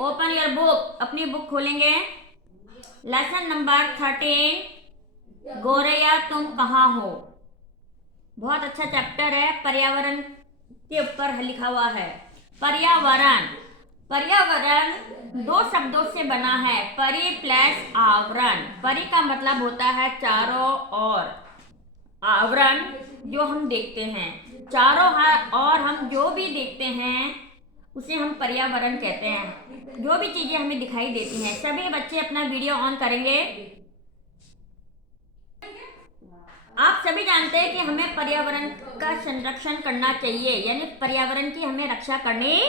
Open your book, अपनी book खोलेंगे। Lesson number 13, गोरैया तुम कहाँ हो। बहुत अच्छा चैप्टर है, पर्यावरण के ऊपर लिखा हुआ है। पर्यावरण, पर्यावरण दो शब्दों से बना है, परि प्लस आवरण। परि का मतलब होता है चारों ओर, आवरण जो हम देखते हैं, चारों और हम जो भी देखते हैं उसे हम पर्यावरण कहते हैं। जो भी चीजें हमें दिखाई देती हैं। सभी बच्चे अपना वीडियो ऑन करेंगे। आप सभी जानते हैं कि हमें पर्यावरण का संरक्षण करना चाहिए, यानी पर्यावरण की हमें रक्षा करनी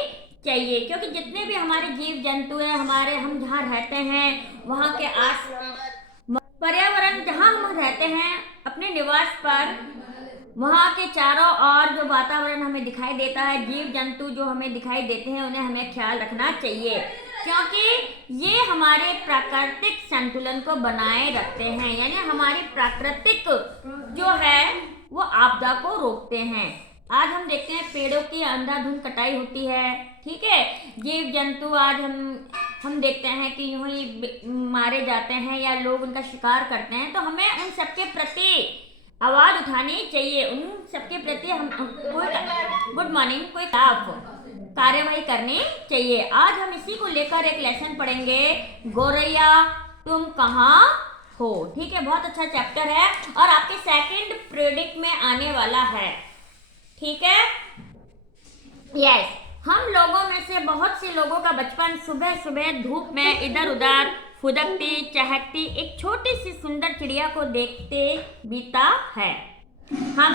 चाहिए, क्योंकि जितने भी हमारे जीव जंतु हैं, हमारे हम जहाँ रहते हैं वहाँ के आस पर्यावरण जहाँ हम रहते हैं अपने निवास पर, वहाँ के चारों ओर जो वातावरण हमें दिखाई देता है, जीव जंतु जो हमें दिखाई देते हैं, उन्हें हमें ख्याल रखना चाहिए, क्योंकि ये हमारे प्राकृतिक संतुलन को बनाए रखते हैं, यानी हमारी प्राकृतिक जो है वो आपदा को रोकते हैं। आज हम देखते हैं पेड़ों की अंधाधुंध कटाई होती है, ठीक है। जीव जंतु आज हम देखते हैं कि यूं ही मारे जाते हैं या लोग उनका शिकार करते हैं, तो हमें उन सबके प्रति आवाज उठानी चाहिए, उन सबके प्रति हम कोई गुड मॉर्निंग कोई कार्यवाही करनी चाहिए। आज हम इसी को लेकर एक लेसन पढ़ेंगे, गोरैया तुम कहाँ हो, ठीक है। बहुत अच्छा चैप्टर है और आपके सेकंड पीरियड में आने वाला है, ठीक है। यस, हम लोगों में से बहुत से लोगों का बचपन सुबह सुबह धूप में इधर उधर फुदकती चहकती एक छोटी सी सुंदर चिड़िया को देखते बीता है। हम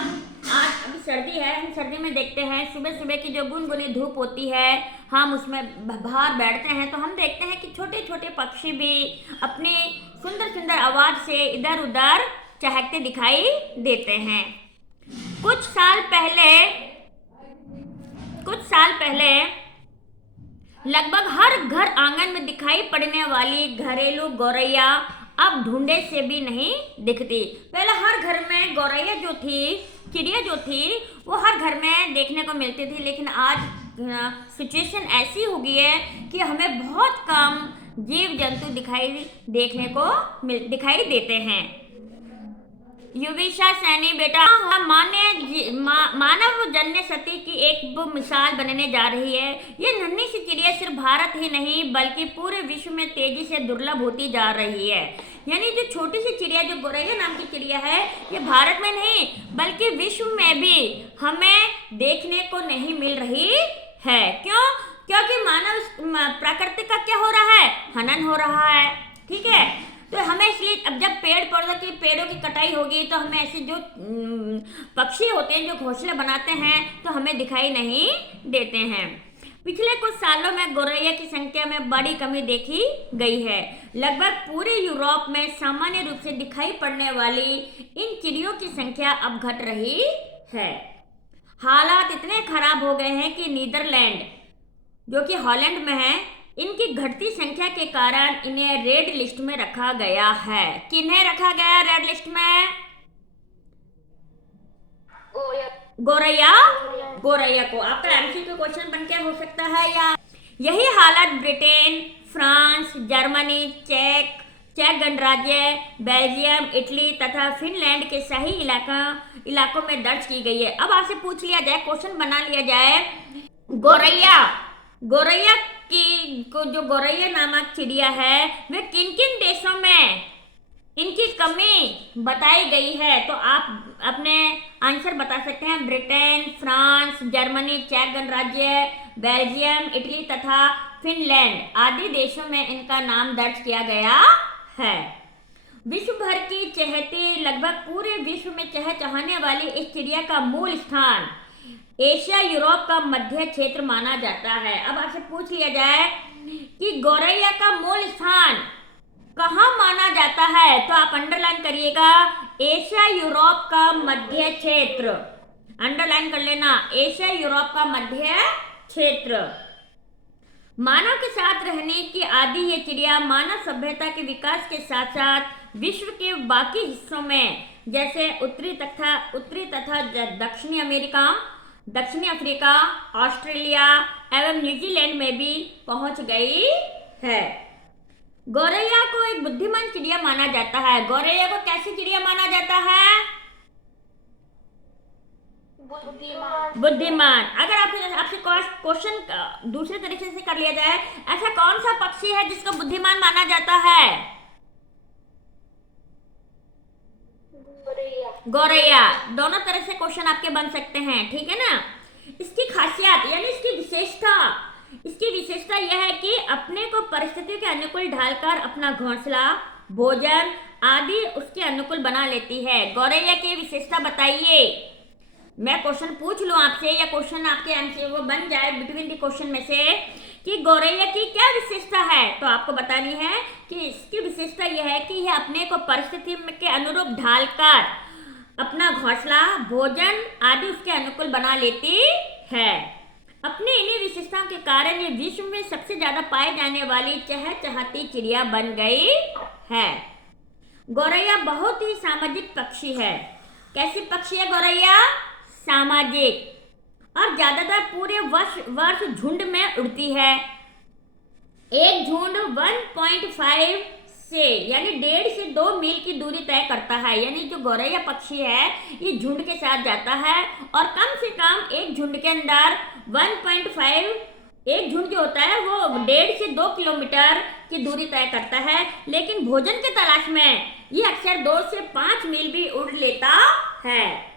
आज अभी सर्दी है, हम सर्दी में देखते हैं सुबह सुबह की जो गुनगुनी धूप होती है, हम उसमें बाहर बैठते हैं तो हम देखते हैं कि छोटे छोटे पक्षी भी अपनी सुंदर सुंदर आवाज से इधर उधर चहकते दिखाई देते हैं। कुछ साल पहले लगभग हर घर आंगन में दिखाई पड़ने वाली घरेलू गौरैया अब ढूंढे से भी नहीं दिखती। पहले हर घर में गौरैया जो थी, चिड़िया जो थी, वो हर घर में देखने को मिलती थी, लेकिन आज सिचुएशन ऐसी हो गई है कि हमें बहुत कम जीव जंतु दिखाई देते हैं। युविशा सैनी बेटा मानव जन्य सती की एक मिसाल बनने जा रही है। ये नन्ही सी चिड़िया सिर्फ भारत ही नहीं बल्कि पूरे विश्व में तेजी से दुर्लभ होती जा रही है। यानी जो छोटी सी चिड़िया जो गोरैया नाम की चिड़िया है, ये भारत में नहीं बल्कि विश्व में भी हमें देखने को नहीं मिल रही है। क्यों? क्योंकि मानव प्रकृति का क्या हो रहा है, हनन हो रहा है, ठीक है। तो हमें इसलिए अब जब पेड़ों की कटाई होगी तो हमें ऐसे जो पक्षी होते हैं जो घोंसले बनाते हैं तो हमें दिखाई नहीं देते हैं। पिछले कुछ सालों में गौरैया की संख्या में बड़ी कमी देखी गई है। लगभग पूरे यूरोप में सामान्य रूप से दिखाई पड़ने वाली इन चिड़ियों की संख्या अब घट रही है। हालात इतने खराब हो गए हैं कि नीदरलैंड जो कि हॉलैंड में है, इनकी घटती संख्या के कारण इन्हें रेड लिस्ट में रखा गया है। किन्हें रखा गया रेड लिस्ट में? गौरैया को। आपका एमसीक्यू क्वेश्चन बन के हो सकता है। या यही हालत ब्रिटेन, फ्रांस, जर्मनी, चेक गणराज्य, बेल्जियम, इटली तथा फिनलैंड के सही इलाकों में दर्ज की गई है। अब आपसे पूछ लिया जाए, क्वेश्चन बना लिया जाए, गौरैया जो गौरैया नामक चिड़िया है वे किन किन देशों में इनकी कमी बताई गई है, तो आप अपने आंसर बता सकते हैं। ब्रिटेन, फ्रांस, जर्मनी, चेक गणराज्य, बेल्जियम, इटली तथा फिनलैंड आदि देशों में इनका नाम दर्ज किया गया है। विश्व भर की चहेती, लगभग पूरे विश्व में चहचहाने वाली इस चिड़िया का मूल स्थान एशिया यूरोप का मध्य क्षेत्र माना जाता है। अब आपसे पूछ लिया जाए कि गौरैया का मूल स्थान कहाँ माना जाता है, तो आप अंडरलाइन करिएगा, एशिया यूरोप का मध्य क्षेत्र। अंडरलाइन कर लेना, एशिया यूरोप का मध्य क्षेत्र। मानव के साथ रहने की आदि ये चिड़िया मानव सभ्यता के विकास के साथ साथ विश्व के बाकी हिस्सों में जैसे उत्तरी तथा दक्षिणी अमेरिका, दक्षिणी अफ्रीका, ऑस्ट्रेलिया एवं न्यूजीलैंड में भी पहुंच गई है। गौरैया को एक बुद्धिमान चिड़िया माना जाता है। गौरैया को कैसी चिड़िया माना जाता है? बुद्धिमान। अगर आपसे क्वेश्चन दूसरे तरीके से कर लिया जाए, ऐसा कौन सा पक्षी है जिसको बुद्धिमान माना जाता है? गौरैया। दोनों तरह से क्वेश्चन आपके बन सकते हैं, ठीक है ना। इसकी खासियत यानी इसकी विशेषता यह है कि अपने को परिस्थितियों के अनुकूल ढालकर अपना घोंसला, भोजन आदि उसके अनुकूल बना लेती है। गौरैया की विशेषता बताइए। मैं क्वेश्चन पूछ लूं आपसे या क्वेश्चन आपके आंसर वो बन जाए बिटवीन द क्वेश्चन में से कि गौरैया की क्या विशेषता है, तो आपको बतानी है कि इसकी विशेषता यह है कि यह अपने को परिस्थिति के अनुरूप ढालकर अपना घोंसला, भोजन आदि उसके अनुकूल बना लेती है। अपने इन्हीं विशेषताओं के कारण ये विश्व में सबसे ज्यादा पाए जाने वाली चहचहाती चिड़िया बन गई है। गौरैया बहुत ही सामाजिक पक्षी है। कैसी पक्षी है गौरैया? सामाजिक। और ज्यादातर पूरे वर्ष झुंड में उड़ती है। एक झुंड 1.5 से यानी 1.5 से 2 मील की दूरी तय करता है। यानी जो गौरैया पक्षी है ये झुंड के साथ जाता है और कम से कम एक झुंड के अंदर 1.5 एक झुंड जो होता है वो 1.5 से 2 किलोमीटर की दूरी तय करता है। लेकिन भोजन के तलाश में ये अक्सर 2 से 5 मील भी उड़ लेता है।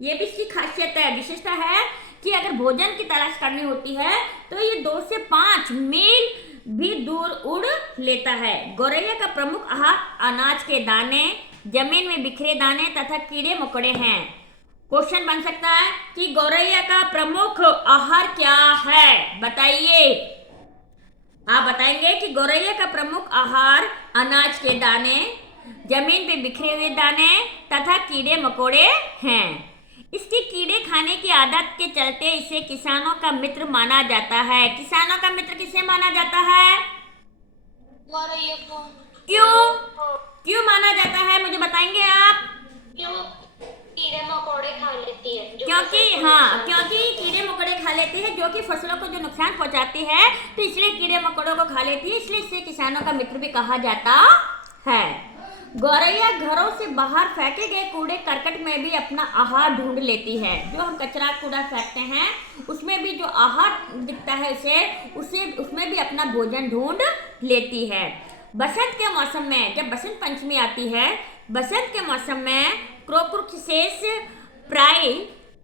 ये भी इसकी खासियत है, विशेषता है कि अगर भोजन की तलाश करनी होती है तो ये 2 से 5 मील भी दूर उड़ लेता है। गौरैया का प्रमुख आहार अनाज के दाने, जमीन में बिखरे दाने तथा कीड़े मकोड़े हैं। क्वेश्चन बन सकता है कि गौरैया का प्रमुख आहार क्या है, बताइए। आप बताएंगे कि गौरैया का प्रमुख आहार अनाज के दाने, जमीन पे बिखरे हुए दाने तथा कीड़े मकोड़े हैं। इसकी कीड़े खाने की आदत के चलते इसे किसानों का मित्र माना जाता है। किसानों का मित्र किसे माना जाता है? गौरैया को। क्यों माना जाता है, मुझे बताएंगे आप? कीड़े मकोड़े खा लेती है। क्योंकि कीड़े मकोड़े खा लेती है जो कि फसलों को जो नुकसान पहुंचाती है, तो इसलिए कीड़े मकोड़ों को खा लेती है, इसलिए इसे किसानों का मित्र भी कहा जाता है। गौरैया घरों से बाहर फेंके गए कूड़े करकट में भी अपना आहार ढूंढ लेती है। जो हम कचरा कूड़ा फेंकते हैं उसमें भी जो आहार दिखता है उसे उसमें भी अपना भोजन ढूंढ लेती है। बसंत के मौसम में जब बसंत पंचमी आती है, बसंत के मौसम में क्रोपुरसेस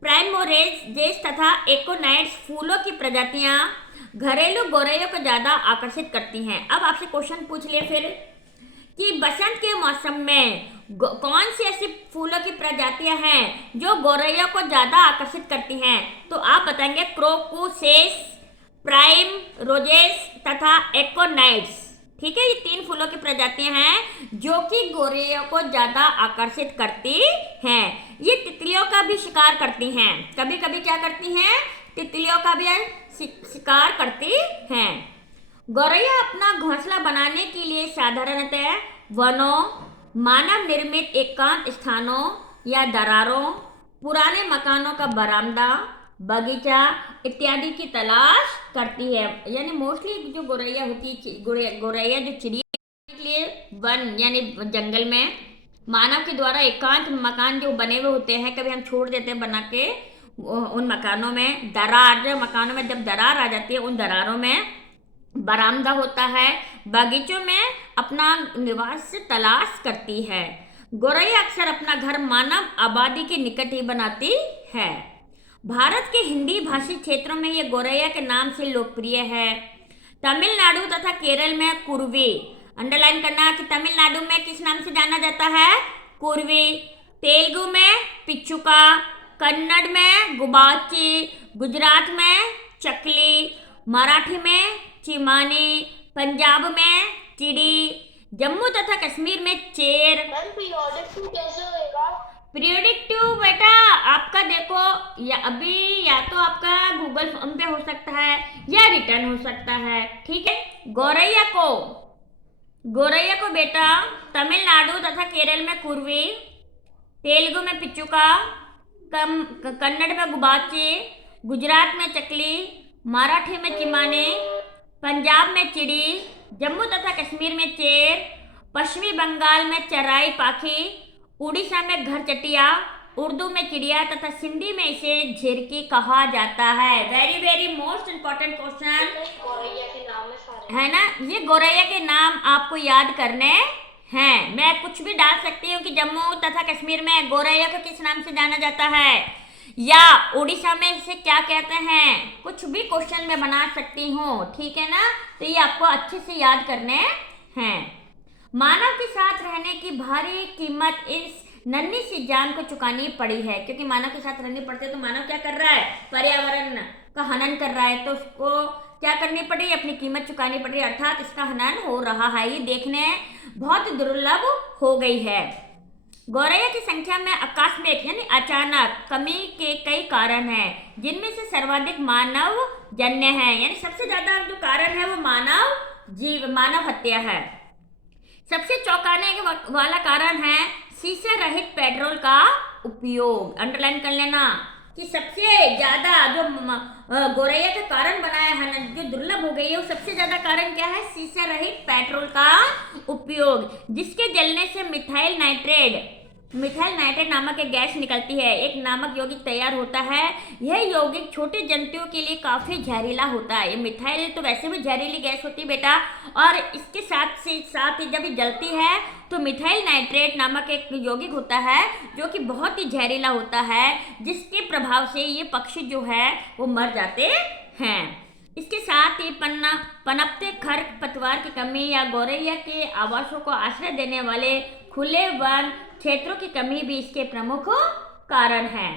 प्राइमोरेजेस तथा एकोनाइट्स फूलों की प्रजातियां घरेलू गौरैया को ज्यादा आकर्षित करती हैं। अब आपसे क्वेश्चन पूछ लिए फिर कि बसंत के मौसम में कौन सी ऐसी फूलों की प्रजातियां हैं जो गौरैया को ज्यादा आकर्षित करती हैं, तो आप बताएंगे क्रोपुसेस, प्राइमरोजेस तथा एकोनाइट्स। ठीक है, ये 3 फूलों की प्रजातियां हैं जो कि गौरैया को ज्यादा आकर्षित करती हैं। ये तितलियों का भी शिकार करती हैं। कभी कभी क्या करती हैं? तितलियों का भी शिकार करती हैं। गौरैया अपना घोंसला बनाने के लिए साधारणतः वनों, मानव निर्मित एकांत स्थानों या दरारों, पुराने मकानों का बरामदा, बगीचा इत्यादि की तलाश करती है। यानी मोस्टली जो गौरैया होती है, गौरैया जो चिड़िया के लिए वन यानी जंगल में मानव के द्वारा एकांत मकान जो बने हुए होते हैं, कभी हम छोड़ देते हैं बना के उन मकानों में, मकानों में जब दरार आ जाती है उन दरारों में बरामदा होता है, बगीचों में अपना निवास तलाश करती है। गौरैया अक्सर अपना घर मानव आबादी के निकट ही बनाती है। भारत के हिंदी भाषी क्षेत्रों में यह गौरैया के नाम से लोकप्रिय है। तमिलनाडु तथा केरल में कुर्वी, अंडरलाइन करना कि तमिलनाडु में किस नाम से जाना जाता है? कुर्वी। तेलुगु में पिचुका, कन्नड़ में गुबाची, गुजरात में चकली, मराठी में चिमानी, पंजाब में चिड़ी, जम्मू तथा कश्मीर में चेर। पीरियोडिक 2 कैसे होगा? पीरियोडिक 2 बेटा आपका देखो या तो आपका गूगल फॉर्म पे हो सकता है या रिटर्न हो सकता है। ठीक है, गौरैया को बेटा तमिलनाडु तथा केरल में कुर्वी, तेलुगु में पिचुका, कन्नड़ में गुबाचे, गुजरात में चकली, मराठी में चिमाने, पंजाब में चिड़ी, जम्मू तथा कश्मीर में चेर, पश्चिमी बंगाल में चराई पाखी, उड़ीसा में घर चटिया, उर्दू में चिड़िया तथा सिंधी में इसे झिरकी कहा जाता है। Very very most important question है ना। ये गौरैया के नाम आपको याद करने हैं। मैं कुछ भी डाल सकती हूँ कि जम्मू तथा कश्मीर में गौरैया को किस नाम से जाना जाता है, या उड़ीसा में इसे क्या कहते हैं, कुछ भी क्वेश्चन में बना सकती हूँ, ठीक है ना। तो ये आपको अच्छे से याद करने हैं। मानव के साथ रहने की भारी कीमत इस नन्ही सी जान को चुकानी पड़ी है, क्योंकि मानव के साथ रहने पड़ते तो मानव क्या कर रहा है, पर्यावरण का हनन कर रहा है, तो उसको क्या करनी पड़ी, अपनी कीमत चुकानी पड़ी, अर्थात इसका हनन हो रहा है। ये देखने बहुत दुर्लभ हो गई है। गौरैया की संख्या में आकस्मिक यानी अचानक कमी के कई कारण हैं, जिनमें से सर्वाधिक मानव जन्य है, यानी सबसे ज्यादा जो कारण है वो मानव हत्या है। सबसे चौंकाने वाला कारण है शीशे रहित पेट्रोल का उपयोग। अंडरलाइन कर लेना कि सबसे ज्यादा जो गौरैया का कारण बनाया है, जो दुर्लभ हो गई है, वो सबसे ज्यादा कारण क्या है, शीशे रहित पेट्रोल का उपयोग, जिसके जलने से मिथाइल नाइट्रेट नामक एक गैस निकलती है, एक नामक यौगिक तैयार होता है। यह यौगिक छोटे जंतुओं के लिए काफी जहरीला होता है। ये मिथाइल तो वैसे भी जहरीली गैस होती है बेटा, और इसके साथ ही जब ये जलती है तो मिथाइल नाइट्रेट नामक एक यौगिक होता है जो कि बहुत ही जहरीला होता है, जिसके प्रभाव से ये पक्षी जो है वो मर जाते हैं। इसके साथ ही पनपते खरपतवार की कमी या गौरैया के आवासों को आश्रय देने वाले खुले वन क्षेत्रों की कमी भी इसके प्रमुख कारण है।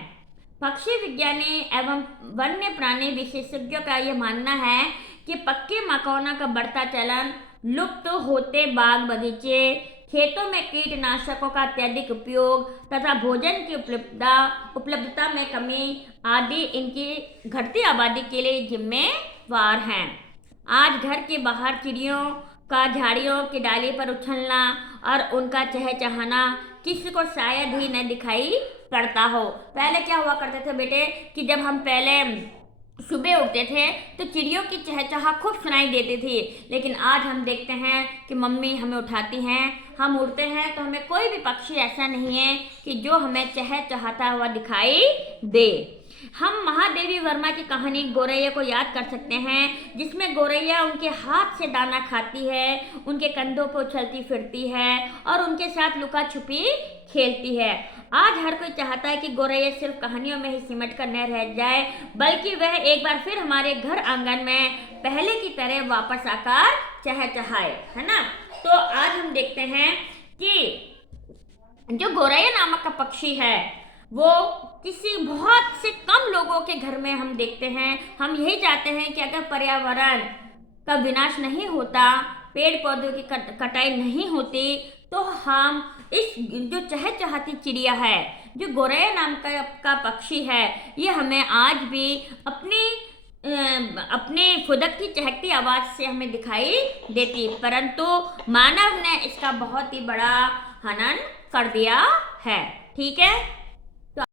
पक्षी विज्ञानी एवं वन्य प्राणी विशेषज्ञों का यह मानना है कि पक्के मकानों का बढ़ता चलन, लुप्त होते बाग बगीचे, खेतों में कीटनाशकों का अत्यधिक उपयोग तथा भोजन की उपलब्धता में कमी आदि इनकी घटती आबादी के लिए जिम्मेवार हैं। आज घर के बाहर चिड़ियों का झाड़ियों की डाली पर उछलना और उनका चहचहाना किसी को शायद ही न दिखाई पड़ता हो। पहले क्या हुआ करते थे बेटे कि जब हम पहले सुबह उठते थे तो चिड़ियों की चहचहा खूब सुनाई देती थी, लेकिन आज हम देखते हैं कि मम्मी हमें उठाती हैं, हम उठते हैं तो हमें कोई भी पक्षी ऐसा नहीं है कि जो हमें चहचहाता हुआ दिखाई दे। हम महादेवी वर्मा की कहानी गौरैया को याद कर सकते हैं, जिसमें गौरैया उनके हाथ से दाना खाती है, उनके कंधों पर उछलती फिरती है और उनके साथ लुका छुपी खेलती है। आज हर कोई चाहता है कि गौरैया सिर्फ कहानियों में ही सिमट कर न रह जाए, बल्कि वह एक बार फिर हमारे घर आंगन में पहले की तरह वापस आकर चहचहाए, है ना। तो आज हम देखते हैं कि जो गौरैया नामक का पक्षी है वो किसी बहुत से कम लोगों के घर में हम देखते हैं। हम यही चाहते हैं कि अगर पर्यावरण का विनाश नहीं होता, पेड़ पौधों की कटाई नहीं होती, तो हम इस जो चहचहाती चिड़िया है, जो गौरैया नाम का पक्षी है, ये हमें आज भी अपने फुदकती चहकती आवाज़ से हमें दिखाई देती, परंतु मानव ने इसका बहुत ही बड़ा हनन कर दिया है। ठीक है।